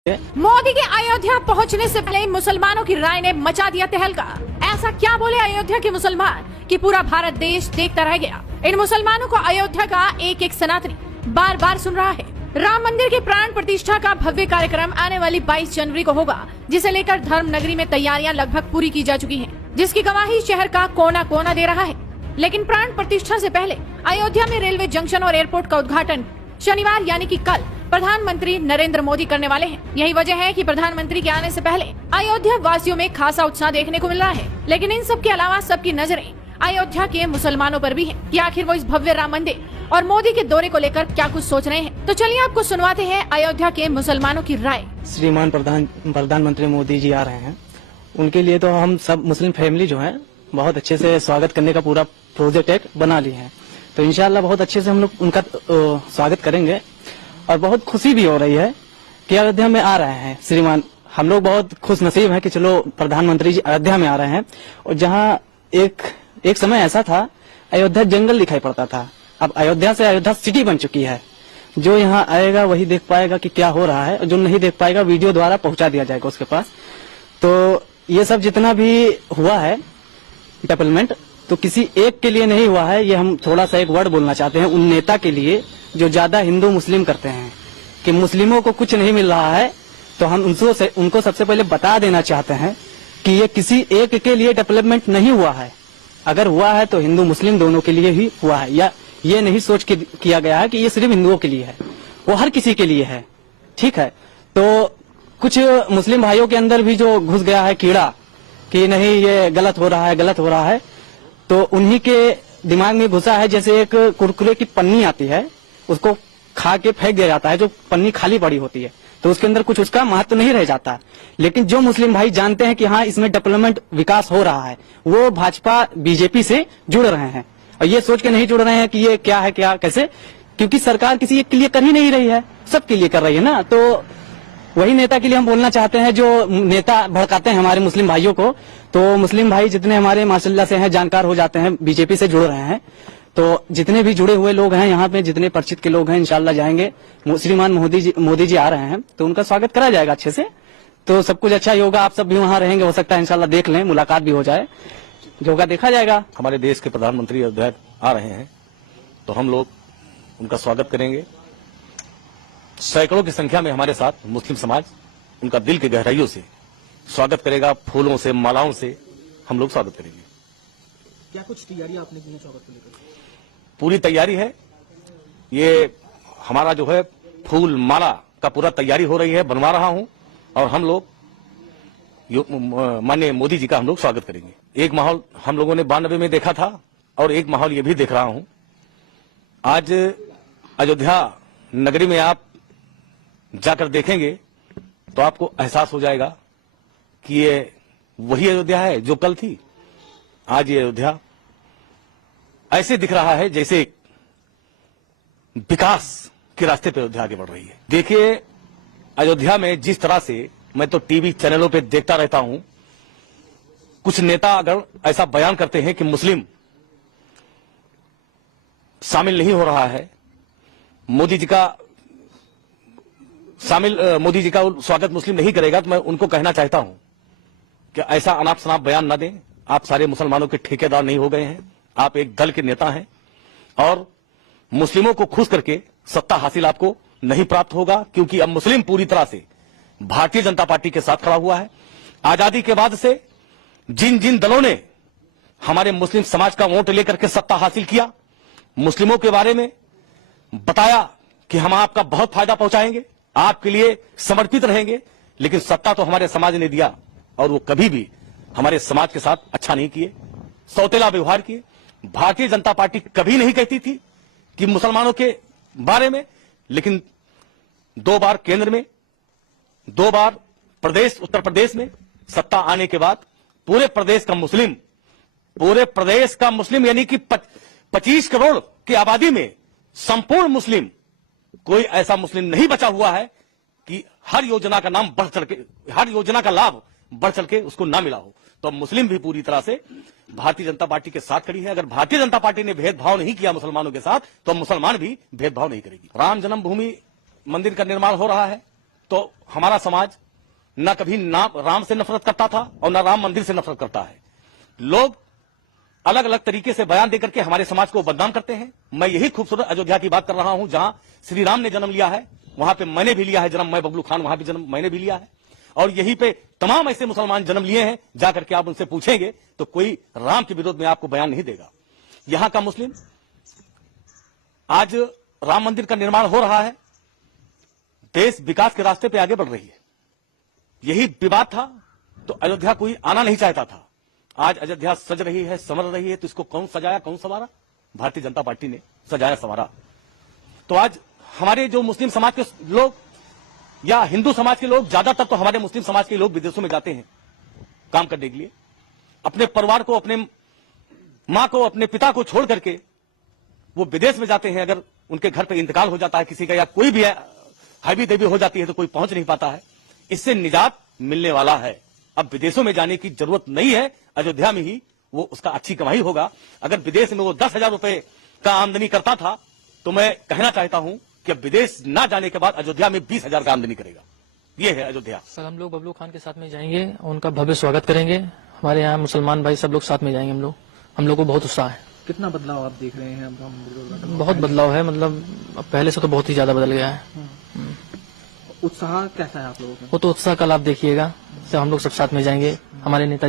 मोदी के अयोध्या पहुंचने से पहले मुसलमानों की राय ने मचा दिया तहलका। ऐसा क्या बोले अयोध्या के मुसलमान कि पूरा भारत देश देखता रह गया। इन मुसलमानों को अयोध्या का एक एक सनातनी बार बार सुन रहा है। राम मंदिर की प्राण प्रतिष्ठा का भव्य कार्यक्रम आने वाली 22 जनवरी को होगा, जिसे लेकर धर्म नगरी में तैयारियां लगभग पूरी की जा चुकी हैं, जिसकी गवाही शहर का कोना कोना दे रहा है। लेकिन प्राण प्रतिष्ठा से पहले अयोध्या में रेलवे जंक्शन और एयरपोर्ट का उद्घाटन शनिवार यानी कि कल प्रधानमंत्री नरेंद्र मोदी करने वाले हैं। यही वजह है कि प्रधानमंत्री के आने से पहले अयोध्या वासियों में खासा उत्साह देखने को मिल रहा है। लेकिन इन सब के अलावा सबकी नजरें अयोध्या के मुसलमानोन पर भी है कि आखिर वो इस भव्य राम मंदिर और मोदी के दौरे को लेकर क्या कुछ सोच रहे हैं। तो चलिए आपको सुनवाते हैं अयोध्या के मुसलमानों की राय। श्रीमान प्रधानमंत्री मोदी जी आ रहे हैं, उनके लिए तो हम सब मुस्लिम फैमिली जो है बहुत अच्छे से स्वागत करने का पूरा प्रोजेक्ट एक बना लिए हैं। तो इंशाल्लाह बहुत अच्छे से हम लोग उनका स्वागत करेंगे और बहुत खुशी भी हो रही है कि अयोध्या में आ रहे हैं श्रीमान। हम लोग बहुत खुश नसीब हैं कि चलो प्रधानमंत्री जी अयोध्या में आ रहे हैं। और जहां एक समय ऐसा था अयोध्या जंगल दिखाई पड़ता था, अब अयोध्या से अयोध्या सिटी बन चुकी है। जो यहाँ आएगा वही देख पाएगा कि क्या हो रहा है, और जो नहीं देख पाएगा वीडियो द्वारा पहुंचा दिया जाएगा उसके पास। तो ये सब जितना भी हुआ है डेवलपमेंट, तो किसी एक के लिए नहीं हुआ है। ये हम थोड़ा सा एक वर्ड बोलना चाहते हैं उन नेता के लिए जो ज्यादा हिंदू मुस्लिम करते हैं कि मुस्लिमों को कुछ नहीं मिल रहा है। तो हम उनको सबसे पहले बता देना चाहते हैं कि ये किसी एक के लिए डेवलपमेंट नहीं हुआ है। अगर हुआ है तो हिंदू मुस्लिम दोनों के लिए ही हुआ है, या ये नहीं सोच के किया गया है कि ये सिर्फ हिंदुओं के लिए है, वो हर किसी के लिए है। ठीक है, तो कुछ मुस्लिम भाइयों के अंदर भी जो घुस गया है कीड़ा कि नहीं ये गलत हो रहा है, गलत हो रहा है, तो उन्हीं के दिमाग में घुसा है। जैसे एक कुरकुरे की पन्नी आती है, उसको खा के फेंक दिया जाता है, जो पन्नी खाली पड़ी होती है, तो उसके अंदर कुछ उसका महत्व नहीं रह जाता। लेकिन जो मुस्लिम भाई जानते हैं कि हाँ इसमें डेवलपमेंट विकास हो रहा है, वो भाजपा बीजेपी से जुड़ रहे हैं। और ये सोच के नहीं जुड़ रहे हैं कि ये क्या है क्या कैसे, क्योंकि सरकार किसी एक के लिए कर ही नहीं रही है, सबके लिए कर रही है ना। तो वही नेता के लिए हम बोलना चाहते हैं जो नेता भड़काते हैं हमारे मुस्लिम भाइयों को। तो मुस्लिम भाई जितने हमारे माशाल्लाह से हैं, जानकार हो जाते हैं, बीजेपी से जुड़ रहे हैं। तो जितने भी जुड़े हुए लोग हैं यहाँ पे, जितने परिचित के लोग हैं, इंशाल्लाह जाएंगे। श्रीमान मोदी जी आ रहे हैं तो उनका स्वागत करा जाएगा अच्छे से। तो सब कुछ अच्छा ही होगा। आप सब भी वहाँ रहेंगे, हो सकता है इंशाल्लाह देख लें, मुलाकात भी हो जाए, जो होगा देखा जाएगा। हमारे देश के प्रधानमंत्री अयोध्या आ रहे हैं तो हम लोग उनका स्वागत करेंगे। सैकड़ों की संख्या में हमारे साथ मुस्लिम समाज उनका दिल की गहराइयों से स्वागत करेगा। फूलों से, मालाओं से हम लोग स्वागत करेंगे। क्या कुछ तैयारी आपने की है स्वागत को लेकर? पूरी तैयारी है। ये हमारा जो है फूल माला का पूरा तैयारी हो रही है, बनवा रहा हूं, और हम लोग माननीय मोदी जी का हम लोग स्वागत करेंगे। एक माहौल हम लोगों ने 92 में देखा था, और एक माहौल ये भी देख रहा हूं। आज अयोध्या नगरी में आप जाकर देखेंगे तो आपको एहसास हो जाएगा कि ये वही अयोध्या है जो कल थी। आज ये अयोध्या ऐसे दिख रहा है जैसे विकास के रास्ते पे अयोध्या आगे बढ़ रही है। देखिए अयोध्या में जिस तरह से, मैं तो टीवी चैनलों पे देखता रहता हूं, कुछ नेता अगर ऐसा बयान करते हैं कि मुस्लिम शामिल नहीं हो रहा है, मोदी जी का स्वागत मुस्लिम नहीं करेगा, तो मैं उनको कहना चाहता हूं कि ऐसा अनाप शनाप बयान न दें। आप सारे मुसलमानों के ठेकेदार नहीं हो गए हैं, आप एक दल के नेता हैं, और मुस्लिमों को खुश करके सत्ता हासिल आपको नहीं प्राप्त होगा, क्योंकि अब मुस्लिम पूरी तरह से भारतीय जनता पार्टी के साथ खड़ा हुआ है। आजादी के बाद से जिन जिन दलों ने हमारे मुस्लिम समाज का वोट लेकर के सत्ता हासिल किया, मुस्लिमों के बारे में बताया कि हम आपका बहुत फायदा पहुंचाएंगे, आपके लिए समर्पित रहेंगे, लेकिन सत्ता तो हमारे समाज ने दिया, और वो कभी भी हमारे समाज के साथ अच्छा नहीं किए, सौतेला व्यवहार किए। भारतीय जनता पार्टी कभी नहीं कहती थी कि मुसलमानों के बारे में, लेकिन 2 बार केंद्र में, 2 बार उत्तर प्रदेश में सत्ता आने के बाद पूरे प्रदेश का मुस्लिम यानी कि 25 करोड़ की आबादी में संपूर्ण मुस्लिम, कोई ऐसा मुस्लिम नहीं बचा हुआ है कि हर योजना का नाम बढ़ चढ़ के, हर योजना का लाभ बढ़ चढ़ के उसको ना मिला हो। तो मुस्लिम भी पूरी तरह से भारतीय जनता पार्टी के साथ खड़ी है। अगर भारतीय जनता पार्टी ने भेदभाव नहीं किया मुसलमानों के साथ, तो मुसलमान भी भेदभाव नहीं करेगी। राम जन्मभूमि मंदिर का निर्माण हो रहा है, तो हमारा समाज न कभी ना राम से नफरत करता था और न राम मंदिर से नफरत करता है। लोग अलग अलग तरीके से बयान देकर के हमारे समाज को बदनाम करते हैं। मैं यही खूबसूरत अयोध्या की बात कर रहा हूं, जहां श्री राम ने जन्म लिया है, वहां पे मैंने भी लिया है जन्म, मैं बबलू खान वहां भी जन्म मैंने भी लिया है। और यहीं पे तमाम ऐसे मुसलमान जन्म लिए हैं, जाकर के आप उनसे पूछेंगे तो कोई राम के विरोध में आपको बयान नहीं देगा। यहां का मुस्लिम, आज राम मंदिर का निर्माण हो रहा है, देश विकास के रास्ते पे आगे बढ़ रही है। यही विवाद था तो अयोध्या कोई आना नहीं चाहता था। आज अयोध्या सज रही है, संवर रही है, तो इसको कौन सजाया, कौन संवारा? भारतीय जनता पार्टी ने सजाया संवारा। तो आज हमारे जो मुस्लिम समाज के लोग या हिंदू समाज के लोग, ज्यादातर तो हमारे मुस्लिम समाज के लोग विदेशों में जाते हैं काम करने के लिए, अपने परिवार को, अपने मां को, अपने पिता को छोड़ करके वो विदेश में जाते हैं। अगर उनके घर पे इंतकाल हो जाता है किसी का, या कोई भी हैवी देवी हो जाती है, तो कोई पहुंच नहीं पाता है। इससे निजात मिलने वाला है। अब विदेशों में जाने की जरूरत नहीं है, अयोध्या में ही वो उसका अच्छी कमाई होगा। अगर विदेश में वो 10,000 रुपए का आमदनी करता था, तो मैं कहना चाहता हूं कि अब विदेश ना जाने के बाद अयोध्या में 20,000 का आमदनी करेगा। ये है अयोध्या। सर, हम लोग बबलू खान के साथ में जाएंगे, उनका भव्य स्वागत करेंगे। हमारे यहाँ मुसलमान भाई सब लोग साथ में जाएंगे। हम लोग को बहुत उत्साह है। कितना बदलाव आप देख रहे हैं अब राम मंदिर का? बहुत बदलाव है, मतलब अब पहले से तो बहुत ही ज्यादा बदल गया है। उत्साह कैसा है आप लोगों का? वो तो उत्साह कल आप देखिएगा, जब हम लोग सब साथ में जाएंगे। हमारे नेताजी